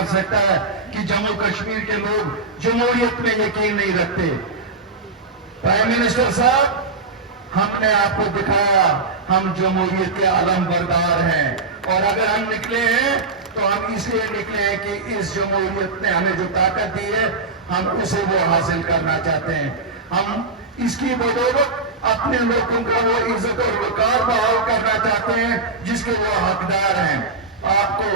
کر سکتا ہے کہ جموں کشمیر کے لوگ جمہوریت میں یقین نہیں رکھتے. پرائم منسٹر صاحب، ہم نے آپ کو دکھایا ہم جمہوریت کے علم بردار ہیں، اور اگر ہم نکلے ہیں تو ہم اس لیے نکلے ہیں کہ اس جمہوریت نے ہمیں جو طاقت دی ہے ہم اسے وہ حاصل کرنا چاہتے ہیں. ہم اس کی بدولت اپنے لوگوں کا وہ عزت اور وقار بحال کرنا چاہتے ہیں جس کے وہ حقدار ہیں. آپ کو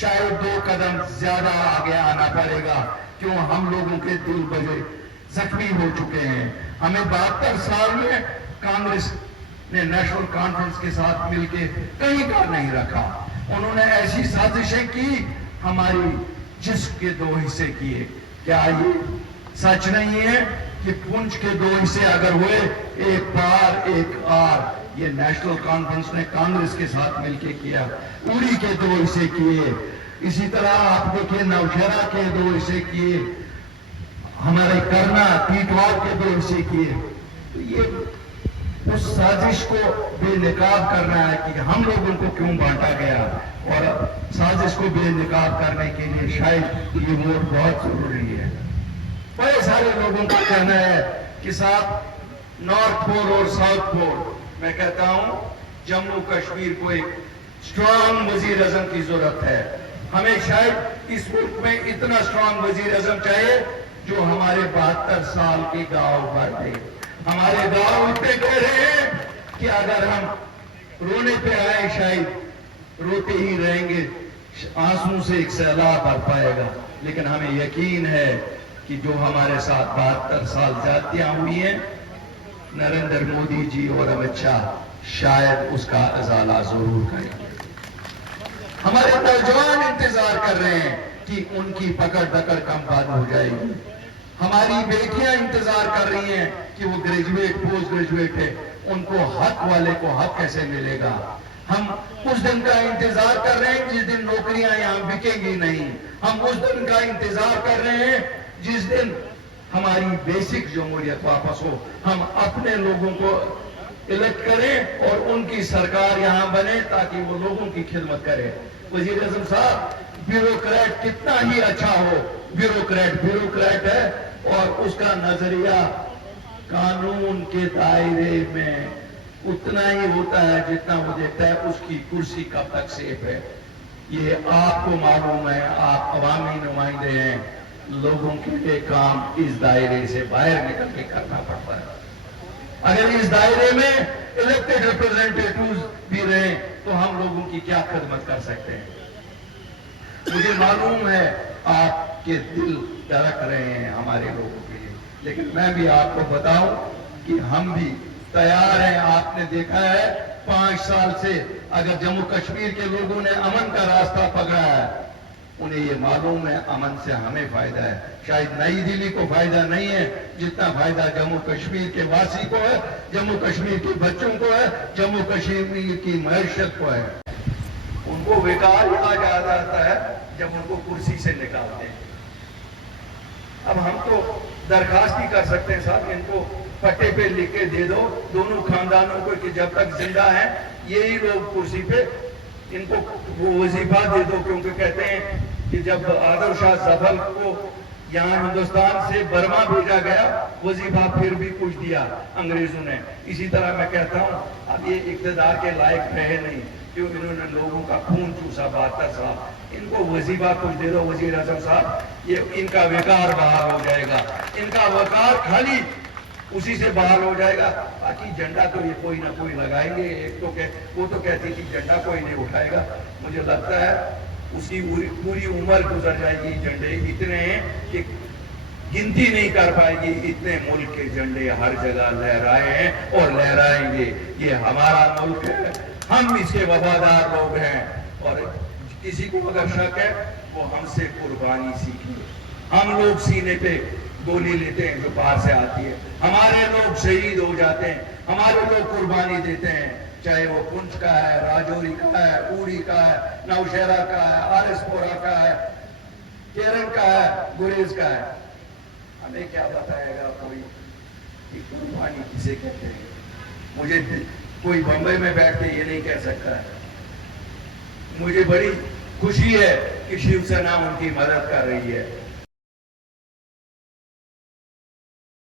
شاید 2 قدم زیادہ آگے آنا پڑے گا، کیوں ہم لوگوں کے دل بجے زخمی ہو چکے ہیں. ہمیں 72 سال میں کانگریس نے نیشنل کانفرنس کے ساتھ مل کے کہیں کا نہیں رکھا. انہوں نے ایسی سازشیں کی، ہماری جسم کے 2 حصے کیے. کیا یہ سچ نہیں ہے کہ پنچ کے 2 حصے اگر ہوئے، ایک پار ایک آر، یہ نیشنل کانفرنس نے کانگریس کے ساتھ مل کے کیا. اوڑی کے 2 حصے کیے، اسی طرح آپ دیکھیں نوشہرہ کے 2 حصے کیے، ہمارے کرنا ٹیٹوار کے 2 حصے کیے. تو یہ اس سازش کو بے نقاب کرنا ہے کہ ہم لوگوں کو کیوں بانٹا گیا، اور سازش کو بے نقاب کرنے کے لیے شاید یہ ووٹ بہت ضروری ہے. بڑے سارے لوگوں کا کہنا ہے کہ صاحب نارتھ پول اور ساؤتھ پول، میں کہتا ہوں جموں کشمیر کو ایک اسٹرانگ وزیر اعظم کی ضرورت ہے. ہمیں شاید اس ملک میں اتنا اسٹرانگ وزیر اعظم چاہیے جو ہمارے 72 سال کی گاؤں بھر دے. ہمارے گاؤں اتنے کہہ رہے ہیں کہ اگر ہم رونے پہ آئے شاید روتے ہی رہیں گے، آنسوں سے ایک سیلاب بھر پائے گا. لیکن ہمیں یقین ہے کہ جو ہمارے ساتھ 72 سال زیادتیاں ہوئی ہیں، نریندر مودی جی اور امت شاہ شاید اس کا ازالہ ضرور کریں گے. ہمارے نوجوان انتظار کر رہے ہیں کہ ان کی پکڑ دکڑ کم بند ہو جائے گی. ہماری بیٹیاں انتظار کر رہی ہیں کہ وہ گریجویٹ پوسٹ گریجویٹ ہے، ان کو حق والے کو حق کیسے ملے گا. ہم اس دن کا انتظار کر رہے ہیں جس دن نوکریاں یہاں بکیں گی نہیں. ہم اس دن کا انتظار کر رہے ہیں جس دن ہماری بیسک جمہوریت واپس ہو. ہم اپنے لوگوں کو الیکٹ کریں اور ان کی سرکار یہاں بنے تاکہ وہ لوگوں کی خدمت کرے. وزیر اعظم صاحب، بیوروکریٹ کتنا ہی اچھا ہو، بیوروکریٹ ہے، اور اس کا نظریہ قانون کے دائرے میں اتنا ہی ہوتا ہے جتنا وہ دیتا ہے اس کی کرسی کب تک سیف ہے. یہ آپ کو معلوم ہے، آپ عوامی نمائندے ہیں، لوگوں کے لیے کام اس دائرے سے باہر نکل کے کرنا پڑتا ہے. اگر اس دائرے میں الیکٹڈ ریپرزینٹیٹیوز بھی رہیں تو ہم لوگوں کی کیا خدمت کر سکتے ہیں. مجھے معلوم ہے آپ کے دل دھڑک رہے ہیں ہمارے لوگوں کے لیے، لیکن میں بھی آپ کو بتاؤں کہ ہم بھی تیار ہیں. آپ نے دیکھا ہے 5 سال سے اگر جموں کشمیر کے لوگوں نے امن کا راستہ پکڑا ہے، انہیں یہ معلوم ہے امن سے ہمیں فائدہ ہے. شاید نئی دلی کو فائدہ نہیں ہے جتنا فائدہ جموں کشمیر کے واسی کو ہے، جموں کشمیر کے بچوں کو ہے، جموں کشمیر کی معیشت کو ہے. ان کو بیکار کہا جاتا ہے جب ان کو کرسی سے نکالتے ہیں. اب ہم تو درخواست ہی کر سکتے ہیں صاحب ان کو پٹے پہ لکھ کے دے دو دونوں خاندانوں کو کہ جب تک زندہ ہیں یہی لوگ کرسی پہ، ان کو وہ وظیفہ دے دو. کیونکہ کہتے ہیں کہ جب آدر شاہ ظفر کو یہاں ہندوستان سے برما بھیجا گیا، وظیفہ پھر بھی کچھ دیا انگریزوں نے. اسی طرح میں کہتا ہوں اب یہ اقتدار کے لائق رہے نہیں، کیوں انہوں نے لوگوں کا خون چوسا 72 سال. ان کو وظیفہ کچھ دے دو وزیر اعظم صاحب، یہ ان کا وقار بحال ہو جائے گا. ان کا وقار خالی اسی سے بحال ہو جائے گا. باقی جھنڈا تو یہ کوئی نہ کوئی لگائیں گے. ایک تو وہ تو کہتی تھی جھنڈا کوئی نہیں اٹھائے گا. مجھے لگتا ہے اس کی پوری عمر گزر جائے گی. جھنڈے اتنے ہیں کہ گنتی نہیں کر پائے گی. اتنے ملک کے جھنڈے ہر جگہ لہرائے ہیں اور لہرائیں گے. یہ ہمارا ملک ہے، ہم اس کے وفادار لوگ ہیں. اور کسی کو اگر شک ہے وہ ہم سے قربانی سیکھیں. ہم لوگ سینے پہ گولی لیتے ہیں جو باہر سے آتی ہے، ہمارے لوگ شہید ہو جاتے ہیں، ہمارے لوگ قربانی دیتے ہیں، چاہے وہ پنچ کا ہے، راجوری کا ہے، اوڑی کا ہے، نوشہرہ کا ہے، آرس پورہ کا ہے، کیرن کا ہے، گریز کا ہے. ہمیں کیا بتائے گا کوئی کہ قربانی کسے کہتے ہیں. مجھے کوئی بمبئی میں بیٹھ کے یہ نہیں کہہ سکتا ہے. مجھے بڑی خوشی ہے کہ شیو سینا ان کی مدد کر رہی ہے.